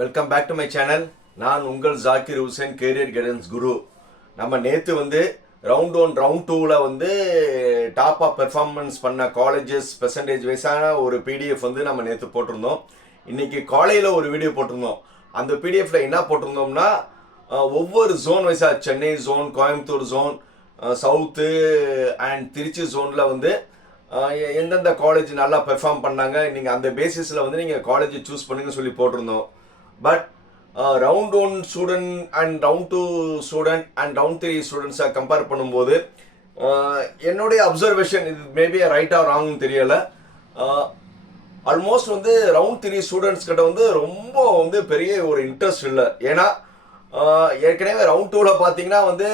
Welcome back to my channel நான் உங்கள் Zakir Hussain career guidance குரு நம்ம நேற்று வந்து ரவுண்ட் ஒன் ரவுண்ட் டூவில் வந்து டாப்பாக பெர்ஃபார்மன்ஸ் பண்ண காலேஜஸ் பெர்சன்டேஜ் வைஸான ஒரு பிடிஎஃப் வந்து நம்ம நேற்று போட்டிருந்தோம். இன்றைக்கி காலையில் ஒரு வீடியோ போட்டிருந்தோம். அந்த பிடிஎஃப்பில் என்ன போட்டிருந்தோம்னா ஒவ்வொரு ஜோன் வைஸாக Chennai zone Coimbatore zone south and Trichy ஜோனில் வந்து எந்தெந்த காலேஜ் நல்லா பெர்ஃபார்ம் பண்ணாங்க. நீங்கள் அந்த பேசிஸில் வந்து நீங்கள் காலேஜ் சூஸ் பண்ணுங்கன்னு சொல்லி போட்டிருந்தோம். But round one student and round two student and round three ஸ்டூடெண்ட்ஸை கம்பேர் பண்ணும்போது uh, என்னுடைய அப்சர்வேஷன் இது மேபி ரைட்டாக ராங்னு தெரியலை. ஆல்மோஸ்ட் வந்து ரவுண்ட் த்ரீ ஸ்டூடெண்ட்ஸ் கிட்ட வந்து ரொம்ப வந்து பெரிய ஒரு இன்ட்ரெஸ்ட் இல்லை. ஏன்னா uh, ஏற்கனவே ரவுண்ட் டூவில் பார்த்தீங்கன்னா வந்து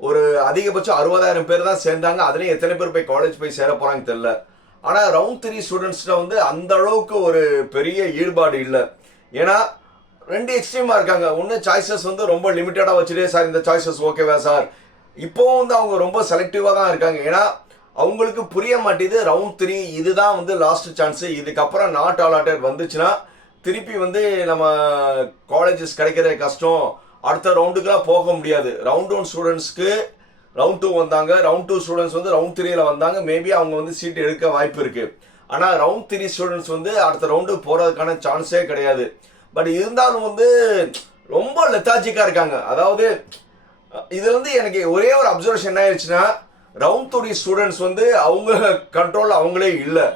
ஒரு அதிகபட்சம் அறுபதாயிரம் பேர் தான் சேர்ந்தாங்க. அதுலேயும் எத்தனை பேர் போய் காலேஜ் போய் சேர போகிறாங்க தெரில ஆனால் ரவுண்ட் த்ரீ ஸ்டூடெண்ட்ஸில் வந்து அந்த அளவுக்கு ஒரு பெரிய ஈடுபாடு இல்லை. ஏன்னா ரெண்டு எக்ஸ்ட்ரீமாக இருக்காங்க. ஒன்று சாய்ஸஸ் வந்து ரொம்ப லிமிட்டடாக வச்சுட்டே சார் இந்த சாய்ஸஸ் ஓகேவா சார்? இப்போவும் வந்து அவங்க ரொம்ப செலக்டிவாக தான் இருக்காங்க. ஏன்னா அவங்களுக்கு புரிய மாட்டேது. ரவுண்ட் த்ரீ இதுதான் வந்து லாஸ்ட் சான்ஸு இதுக்கப்புறம் நாட் அலாட்டட் வந்துச்சுன்னா திருப்பி வந்து நம்ம காலேஜஸ் கிடைக்கிறது கஷ்டம். அடுத்த ரவுண்டுக்கெலாம் போக முடியாது. ரவுண்ட் ஒன் ஸ்டூடெண்ட்ஸ்க்கு ரவுண்ட் டூ வந்தாங்க. ரவுண்ட் டூ ஸ்டூடெண்ட்ஸ் வந்து ரவுண்ட் த்ரீயில் வந்தாங்க. மேபி அவங்க வந்து சீட் எடுக்க வாய்ப்பு இருக்குது ஆனால் ரவுண்ட் த்ரீ ஸ்டூடெண்ட்ஸ் வந்து அடுத்த ரவுண்டு போகிறதுக்கான சான்ஸே கிடையாது. பட் இருந்தாலும் வந்து ரொம்ப லெத்தாஜிக்காக இருக்காங்க. அதாவது இதுலேருந்து வந்து எனக்கு ஒரே ஒரு அப்சர்வேஷன் என்ன ஆயிடுச்சுன்னா ரவுண்ட் த்ரீ ஸ்டூடெண்ட்ஸ் வந்து அவங்க கண்ட்ரோல் அவங்களே இல்லை.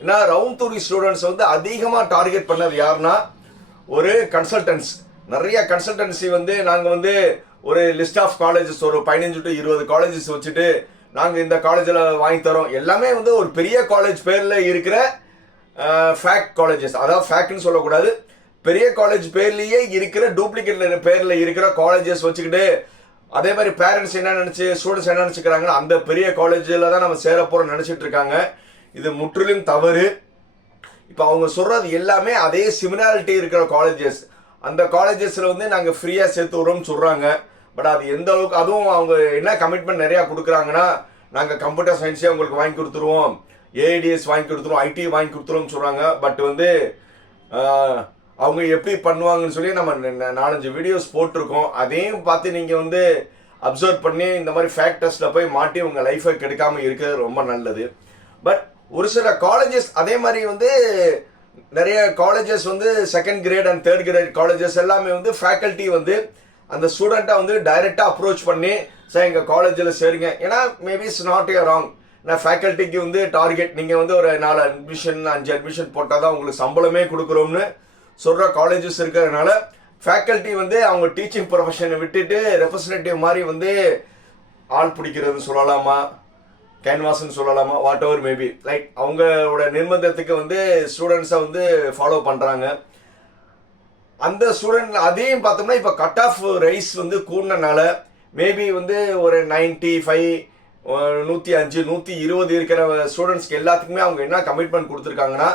ஏன்னா ரவுண்ட் த்ரீ ஸ்டூடெண்ட்ஸ் வந்து அதிகமாக டார்கெட் பண்ணது யாருன்னா ஒரு கன்சல்டன்ஸ் நிறைய கன்சல்டன்சி வந்து நாங்கள் வந்து ஒரு லிஸ்ட் ஆஃப் காலேஜஸ் ஒரு பதினஞ்சு டு இருபது காலேஜஸ் வச்சுட்டு நாங்கள் இந்த காலேஜில் வாங்கி தரோம். எல்லாமே வந்து ஒரு பெரிய காலேஜ் பேரில் இருக்கிற ஃபேக்ட் காலேஜஸ் அதாவது ஃபேக்ட்னு சொல்லக்கூடாது. பெரிய காலேஜ் பேர்லேயே இருக்கிற டூப்ளிகேட் பேரில் இருக்கிற காலேஜஸ் வச்சுக்கிட்டு அதே மாதிரி பேரண்ட்ஸ் என்ன நினச்சி ஸ்டூடெண்ட்ஸ் என்ன நினைச்சுக்கிறாங்க அந்த பெரிய காலேஜில் தான் நம்ம சேர போகிறோம் நினச்சிட்டு இருக்காங்க. இது முற்றிலும் தவறு. இப்போ அவங்க சொல்கிறது எல்லாமே அதே சிமிலாரிட்டி இருக்கிற காலேஜஸ் அந்த காலேஜஸில் வந்து நாங்கள் ஃப்ரீயாக சேர்த்து விட்றோம்னு சொல்கிறாங்க பட் அது எந்த அளவுக்கு அதுவும் அவங்க என்ன கமிட்மெண்ட் நிறையா கொடுக்குறாங்கன்னா நாங்கள் கம்ப்யூட்டர் சயின்ஸே உங்களுக்கு வாங்கி கொடுத்துருவோம். ஏஐடிஎஸ் வாங்கி கொடுத்துருவோம் ஐடி வாங்கி கொடுத்துருவோம்னு சொல்கிறாங்க பட் வந்து அவங்க எப்படி பண்ணுவாங்கன்னு சொல்லி நம்ம ந- நாலஞ்சு வீடியோஸ் போட்டிருக்கோம். அதையும் பார்த்து நீங்கள் வந்து அப்சர்வ் பண்ணி இந்த மாதிரி ஃபேக்டர்ஸில் போய் மாட்டி உங்கள் லைஃபை கெடுக்காமல் இருக்கிறது ரொம்ப நல்லது. பட் ஒரு சில காலேஜஸ் அதே மாதிரி வந்து நிறைய காலேஜஸ் வந்து second grade and third grade colleges எல்லாமே வந்து ஃபேக்கல்ட்டி வந்து அந்த ஸ்டூடெண்ட்டை வந்து டைரெக்டாக அப்ரோச் பண்ணி சார் எங்கள் காலேஜில் சேருங்க. ஏன்னா maybe it's not a wrong நான் ஃபேக்கல்ட்டிக்கு வந்து டார்கெட் நீங்கள் வந்து ஒரு நாலு அட்மிஷன் அஞ்சு அட்மிஷன் போட்டால் தான் உங்களுக்கு சம்பளமே கொடுக்குறோம்னு சொல்கிற காலேஜஸ் இருக்கிறதுனால ஃபேக்கல்ட்டி வந்து அவங்க டீச்சிங் ப்ரொஃபஷனை விட்டுட்டு ரெப்ரசன்டேட்டிவ் மாதிரி வந்து ஆள் பிடிக்கிறதுன்னு சொல்லலாமா? கேன்வாஸ்ன்னு சொல்லலாமா? வாட் எவர் மேபி லைக் அவங்களோட நிர்பந்தத்துக்கு வந்து ஸ்டூடெண்ட்ஸை வந்து ஃபாலோ பண்ணுறாங்க அந்த ஸ்டூடெண்ட் அதையும் பார்த்தோம்னா இப்போ கட் ஆஃப் ரைஸ் வந்து கூடினனால மேபி வந்து ஒரு நைன்டி ஃபைவ் நூற்றி அஞ்சு நூற்றி இருபது இருக்கிற ஸ்டூடெண்ட்ஸ்க்கு எல்லாத்துக்குமே அவங்க என்ன கமிட்மெண்ட் கொடுத்துருக்காங்கன்னா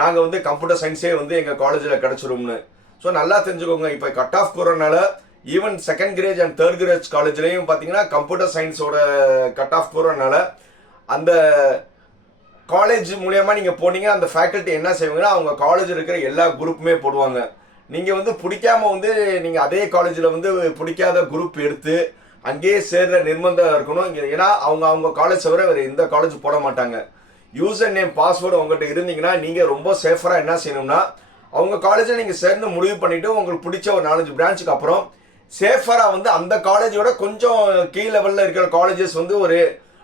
நாங்கள் வந்து கம்ப்யூட்டர் சயின்ஸே வந்து எங்கள் காலேஜில் கிடச்சிரும்னு. ஸோ நல்லா தெரிஞ்சுக்கோங்க. இப்போ cut off கூறனால even second grade and third grade காலேஜ்லேயும் பார்த்தீங்கன்னா கம்ப்யூட்டர் சயின்ஸோட கட் ஆஃப் கூறனால அந்த காலேஜ் மூலயமா நீங்கள் போனீங்கன்னா அந்த ஃபேக்கல்ட்டி என்ன செய்வாங்கன்னா அவங்க காலேஜ் இருக்கிற எல்லா குரூப்புமே போடுவாங்க. நீங்கள் வந்து பிடிக்காம வந்து நீங்கள் அதே காலேஜில் வந்து பிடிக்காத குரூப் எடுத்து அங்கேயே சேர்ற நிர்பந்தம் இருக்கணும். ஏன்னா அவங்க அவங்க காலேஜ் தவிர வேறு எந்த காலேஜ் போட மாட்டாங்க. யூசர் நேம் பாஸ்வேர்டு உங்கள்கிட்ட இருந்தீங்கன்னா நீங்கள் ரொம்ப சேஃபராக என்ன செய்யணும்னா அவங்க காலேஜில் நீங்கள் சேர்ந்து முடிவு பண்ணிவிட்டு உங்களுக்கு பிடிச்ச ஒரு நாலஞ்சு பிரான்ச்சுக்கு அப்புறம் சேஃபராக வந்து அந்த காலேஜோட கொஞ்சம் கீழ் லெவலில் இருக்கிற காலேஜஸ் வந்து ஒரு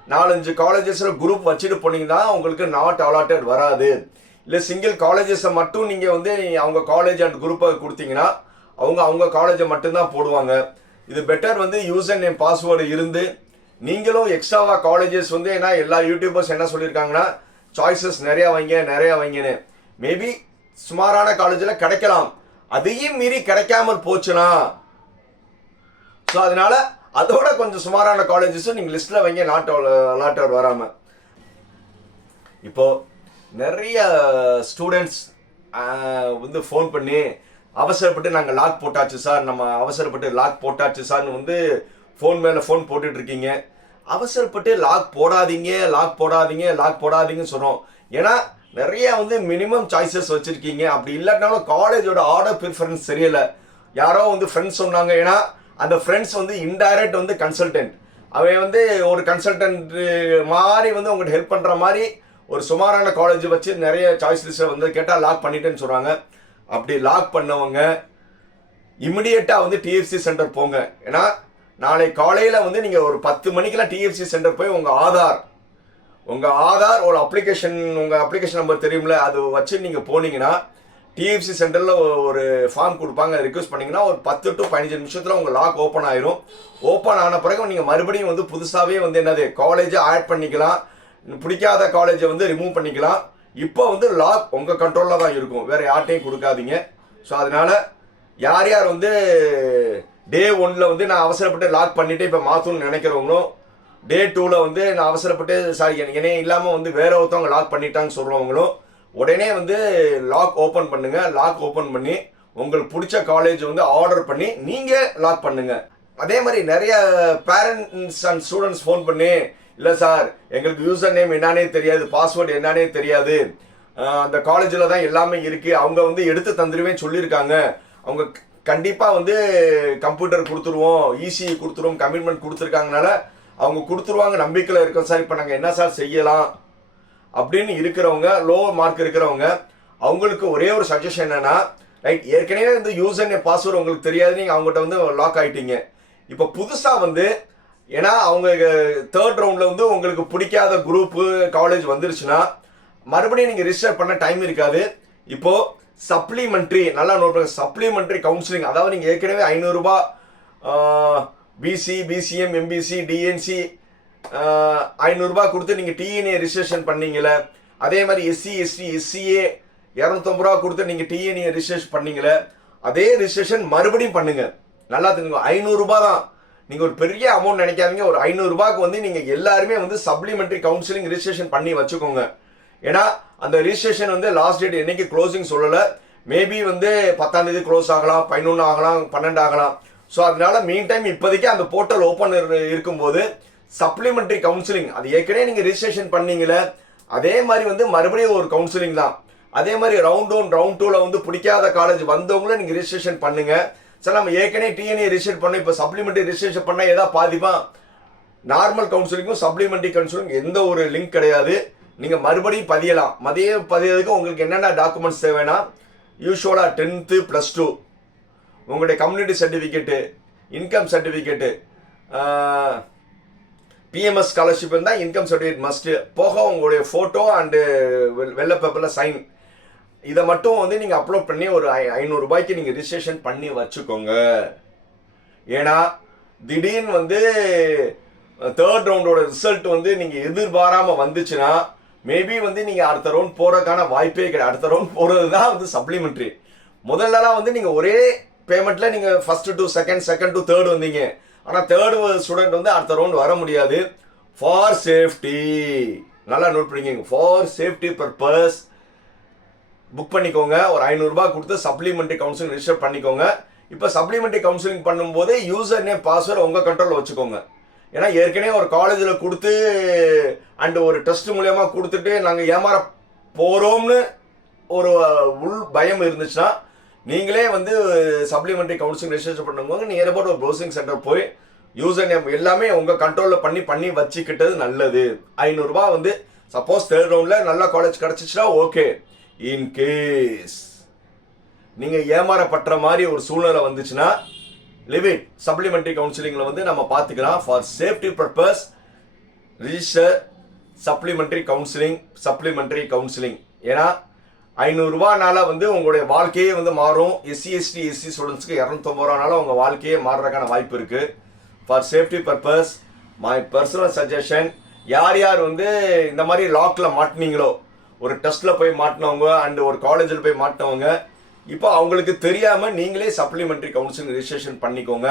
நாலஞ்சு காலேஜஸில் குரூப் வச்சுட்டு போனீங்கன்னா உங்களுக்கு நாட் அலாட்டட் வராது. இல்லை சிங்கிள் காலேஜஸை மட்டும் நீங்கள் வந்து அவங்க காலேஜ் அண்ட் குரூப்பை கொடுத்தீங்கன்னா அவங்க அவங்க காலேஜை மட்டும்தான் போடுவாங்க. இது பெட்டர் வந்து யூசர் நேம் பாஸ்வேர்டு இருந்து நீங்களும் எக்ஸ்ட்ராவாக காலேஜஸ் வந்து ஏன்னா எல்லா யூடியூபர்ஸ் என்ன சொல்லியிருக்காங்கன்னா சாய்ஸஸ் நிறையா வைங்க நிறையா வைங்கன்னு. மேபி சுமாரான காலேஜில் கிடைக்கலாம். அதையும் மீறி கிடைக்காமல் போச்சுன்னா ஸோ அதனால அதோட கொஞ்சம் சுமாரான காலேஜஸும் நீங்கள் லிஸ்ட்டில் வைங்க நாட் அலாட்டட் வராமல் இப்போது நிறைய ஸ்டூடெண்ட்ஸ் வந்து ஃபோன் பண்ணி அவசரப்பட்டு நாங்கள் லாக் போட்டாச்சு சார் நம்ம அவசரப்பட்டு லாக் போட்டாச்சு சார்னு வந்து ஃபோன் மேலே ஃபோன் போட்டுட்ருக்கீங்க அவசரப்பட்டு லாக் போடாதீங்க லாக் போடாதீங்க லாக் போடாதீங்கன்னு சொல்கிறோம் ஏன்னா நிறைய வந்து மினிமம் சாய்ஸஸ் வச்சுருக்கீங்க. அப்படி இல்லாட்டினாலும் காலேஜோட ஆர்டர் ப்ரிஃபரன்ஸ் தெரியல. யாரோ வந்து ஃப்ரெண்ட்ஸ் சொன்னாங்க. ஏன்னா அந்த ஃப்ரெண்ட்ஸ் வந்து இன்டைரக்ட் வந்து கன்சல்டன்ட் அவன் வந்து ஒரு கன்சல்டன்ட் மாதிரி வந்து உங்களுக்கு ஹெல்ப் பண்ணுற மாதிரி ஒரு சுமாரான காலேஜ் வச்சு நிறைய சாய்ஸ் லிஸ்ட்டில் வந்து கேட்டால் லாக் பண்ணிட்டேன்னு சொல்கிறாங்க அப்படி லாக் பண்ணவங்க இமிடியேட்டாக வந்து டிஎஃப்சி சென்டர் போங்க. ஏன்னா நாளை காலையில் வந்து நீங்கள் ஒரு பத்து மணிக்கெல்லாம் டிஎஃப்சி சென்டர் போய் உங்கள் ஆதார் உங்கள் ஆதார் ஒரு அப்ளிகேஷன் உங்கள் அப்ளிகேஷன் நம்பர் தெரியும்ல அது வச்சு நீங்கள் போனீங்கன்னா டிஎஃப்சி சென்டரில் ஒரு ஃபார்ம் கொடுப்பாங்க. ரிக்வஸ்ட் பண்ணிங்கன்னா ஒரு பத்து டு பதினஞ்சு நிமிஷத்தில் உங்கள் லாக் ஓப்பன் ஆயிரும். ஓப்பன் ஆன பிறகு நீங்கள் மறுபடியும் வந்து புதுசாகவே வந்து என்னது காலேஜை ஆட் பண்ணிக்கலாம். பிடிக்காத காலேஜை வந்து ரிமூவ் பண்ணிக்கலாம். இப்போ வந்து லாக் உங்கள் கண்ட்ரோலில் தான் இருக்கும். வேறு யார்ட்டையும் கொடுக்காதீங்க. ஸோ அதனால் யார் யார் வந்து டே ஒன்ல வந்து நான் அவசரப்பட்டு லாக் பண்ணிவிட்டு இப்போ மாற்றணும்னு நினைக்கிறவங்களும் டே டூவில் வந்து நான் அவசரப்பட்டு சாரி என்னையே இல்லாமல் வந்து வேற ஒருத்தவங்க லாக் பண்ணிட்டாங்கன்னு சொல்கிறவங்களும் உடனே வந்து லாக் ஓப்பன் பண்ணுங்க. லாக் ஓப்பன் பண்ணி உங்களுக்கு பிடிச்ச காலேஜ் வந்து ஆர்டர் பண்ணி நீங்கள் லாக் பண்ணுங்க. அதே மாதிரி நிறைய பேரண்ட்ஸ் அண்ட் ஸ்டூடெண்ட்ஸ் ஃபோன் பண்ணி இல்லை சார் எங்களுக்கு யூசர் நேம் என்னன்னே தெரியாது பாஸ்வேர்டு என்னன்னே தெரியாது. அந்த காலேஜில் தான் எல்லாமே இருக்குது அவங்க வந்து எடுத்து தந்துருவேன் சொல்லியிருக்காங்க. அவங்க கண்டிப்பாக வந்து கம்ப்யூட்டர் கொடுத்துருவோம் இசி கொடுத்துருவோம் கமிட்மெண்ட் கொடுத்துருக்காங்கனால அவங்க கொடுத்துருவாங்க நம்பிக்கையில் இருக்கோம் சார். இப்போ நாங்கள் என்ன சார் செய்யலாம்? அப்படின்னு இருக்கிறவங்க லோ மார்க் இருக்கிறவங்க அவங்களுக்கு ஒரே ஒரு சஜஷன் என்னன்னா ரைட் ஏற்கனவே வந்து யூசர் நேம் பாஸ்வேர்டு உங்களுக்கு தெரியாது நீங்கள் அவங்ககிட்ட வந்து லாக் ஆகிட்டீங்க இப்போ புதுசாக வந்து ஏன்னா அவங்க தேர்ட் ரவுண்டில் வந்து உங்களுக்கு பிடிக்காத குரூப்பு காலேஜ் வந்துருச்சுன்னா மறுபடியும் நீங்கள் ரிஜிஸ்டர் பண்ண டைம் இருக்காது. இப்போது சப்ளிமெண்ட்ரி நல்லா நோட் பண்ணுங்க சப்ளிமெண்ட்ரி கவுன்சிலிங் அதாவது நீங்கள் ஏற்கனவே ஐநூறுரூபா பிசி பிசிஎம் எம்பிசி டிஎன்சி ஐநூறுரூபா கொடுத்து நீங்கள் டிஎன்ஏ ரிஜிஸ்ட்ரேஷன் பண்ணீங்கள அதே மாதிரி எஸ்சி எஸ்டி எஸ்சிஏ இரநூத்தம்பது ரூபா கொடுத்து நீங்கள் டிஎன்ஏ ரிஜிஸ்ட்ரேஷன் பண்ணீங்களே அதே ரிஜிஸ்ட்ரேஷன் மறுபடியும் பண்ணுங்கள் நல்லா தெரிஞ்சுக்கோ ஐநூறுரூபா தான். நீங்கள் ஒரு பெரிய அமௌண்ட் நினைக்காதீங்க. ஒரு ஐநூறுரூபாக்கு வந்து நீங்கள் எல்லாருமே வந்து சப்ளிமெண்ட்ரி கவுன்சிலிங் ரிஜிஸ்ட்ரேஷன் பண்ணி வச்சுக்கோங்க. ஏன்னா அந்த ரிஜிஸ்ட்ரேஷன் வந்து லாஸ்ட் டேட் என்னைக்கு க்ளோசிங் சொல்லலை. மேபி வந்து பத்தாம் தேதி க்ளோஸ் ஆகலாம் பதினொன்று ஆகலாம் பன்னெண்டு ஆகலாம். ஸோ அதனால மீன் டைம் இப்போதைக்கு அந்த போர்ட்டல் ஓப்பன் இருக்கும்போது சப்ளிமெண்ட்ரி கவுன்சிலிங் அது ஏற்கனவே நீங்கள் ரிஜிஸ்ட்ரேஷன் பண்ணீங்களே அதே மாதிரி வந்து மறுபடியும் ஒரு கவுன்சிலிங் தான். அதே மாதிரி ரவுண்ட் ஒன் ரவுண்ட் டூவில் வந்து பிடிக்காத காலேஜ் வந்தவங்களும் நீங்கள் ரிஜிஸ்ட்ரேஷன் பண்ணுங்க. சார் நம்ம ஏற்கனவே டிஎன்ஏ ரிசர்ச் பண்ணோம். இப்போ சப்ளிமெண்ட்ரி ரிசர்ச் பண்ணால் ஏதாவது பாதிப்பா? நார்மல் கவுன்சிலிங்கும் சப்ளிமெண்ட்ரி கவுன்சிலிங் எந்த ஒரு லிங்க் கிடையாது. நீங்கள் மறுபடியும் பதியலாம். மதிய பதியறதுக்கு உங்களுக்கு என்னென்ன டாக்குமெண்ட்ஸ் தேவைன்னா யூஸ்வலாக டென்த்து ப்ளஸ் டூ உங்களுடைய community certificate income certificate BMS scholarship இருந்தால் இன்கம் சர்டிஃபிகேட் மஸ்ட்டு போக உங்களுடைய ஃபோட்டோ அண்டு வெள்ளை பேப்பரில் சைன் இதை மட்டும் வந்து நீங்கள் அப்லோட் பண்ணி ஒரு ஐ ஐநூறுரூபாய்க்கு நீங்கள் ரிஜிஸ்ட்ரேஷன் பண்ணி வச்சுக்கோங்க. ஏன்னா திடீர்னு வந்து தேர்ட் ரவுண்டோட ரிசல்ட் வந்து நீங்கள் எதிர்பாராமல் வந்துச்சுன்னா மேபி வந்து நீங்கள் அடுத்த ரவுண்ட் போகிறதுக்கான வாய்ப்பே கிடையாது. அடுத்த ரவுண்ட் போகிறது தான் வந்து சப்ளிமெண்ட்ரி முதல்லலாம் வந்து நீங்கள் ஒரே பேமெண்ட்டில் நீங்கள் first to second second to third வந்தீங்க. ஆனால் தேர்டு ஸ்டூடெண்ட் வந்து அடுத்த ரவுண்ட் வர முடியாது. ஃபார் சேஃப்டி நல்லா நோட் பண்ணிக்கோங்க. ஃபார் சேஃப்டி பர்பஸ் புக் பண்ணிக்கோங்க. ஒரு ஐநூறுரூபா கொடுத்து சப்ளிமெண்ட்ரி கவுன்சிலிங் ரிஜிஸ்டர் பண்ணிக்கோங்க. இப்போ சப்ளிமெண்ட்ரி கவுன்சிலிங் பண்ணும்போது யூசர் நேம் பாஸ்வேர்டு உங்கள் கண்ட்ரோலில் வச்சுக்கோங்க. ஏன்னா ஏற்கனவே ஒரு காலேஜில் கொடுத்து அண்டு ஒரு டெஸ்ட் மூலயமா கொடுத்துட்டு நாங்கள் ஏமாற போகிறோம்னு ஒரு உள் பயம் இருந்துச்சுன்னா நீங்களே வந்து சப்ளிமெண்ட்ரி கவுன்சிலிங் ரிஜிஸ்டர் பண்ணும்போது நீங்கள் ஒரு ப்ரௌசிங் சென்டர் போய் யூசர் நேம் எல்லாமே உங்கள் கண்ட்ரோலில் பண்ணி பண்ணி வச்சுக்கிட்டது நல்லது. ஐநூறுரூபா வந்து சப்போஸ் தேர்ட் ரவுண்டில் நல்ல காலேஜ் கிடச்சிச்சுன்னா ஓகே இன் கேஸ். நீங்கள் ஏமாறப்பட்ட மாதிரி ஒரு சூழ்நிலை வந்துச்சுன்னா லிவிட் சப்ளிமெண்ட்ரி கவுன்சிலிங்கில் வந்து நம்ம பார்த்துக்கலாம் for safety purpose register supplementary counselling supplementary counselling. ஏன்னா ஐநூறுரூவானால வந்து உங்களுடைய வாழ்க்கையே வந்து மாறும். எஸ்சி எஸ்டி எஸ்சி ஸ்டூடெண்ட்ஸ்க்கு இரநூத்தொம்பது ரூபானால உங்கள் வாழ்க்கையே மாறுறதுக்கான வாய்ப்பு இருக்குது for safety purpose my personal suggestion யார் யார் வந்து இந்த மாதிரி லாக்ல மாட்டினீங்களோ ஒரு டெஸ்ட்டில் போய் மாட்டினவங்க அண்ட் ஒரு காலேஜில் போய் மாட்டினவங்க இப்போ அவங்களுக்கு தெரியாமல் நீங்களே சப்ளிமெண்ட்ரி கவுன்சிலிங் ரிஜிஸ்ட்ரேஷன் பண்ணிக்கோங்க.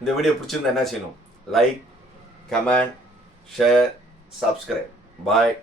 இந்த வீடியோ பிடிச்சிருந்தா என்ன செய்யணும்? Like comment share subscribe bye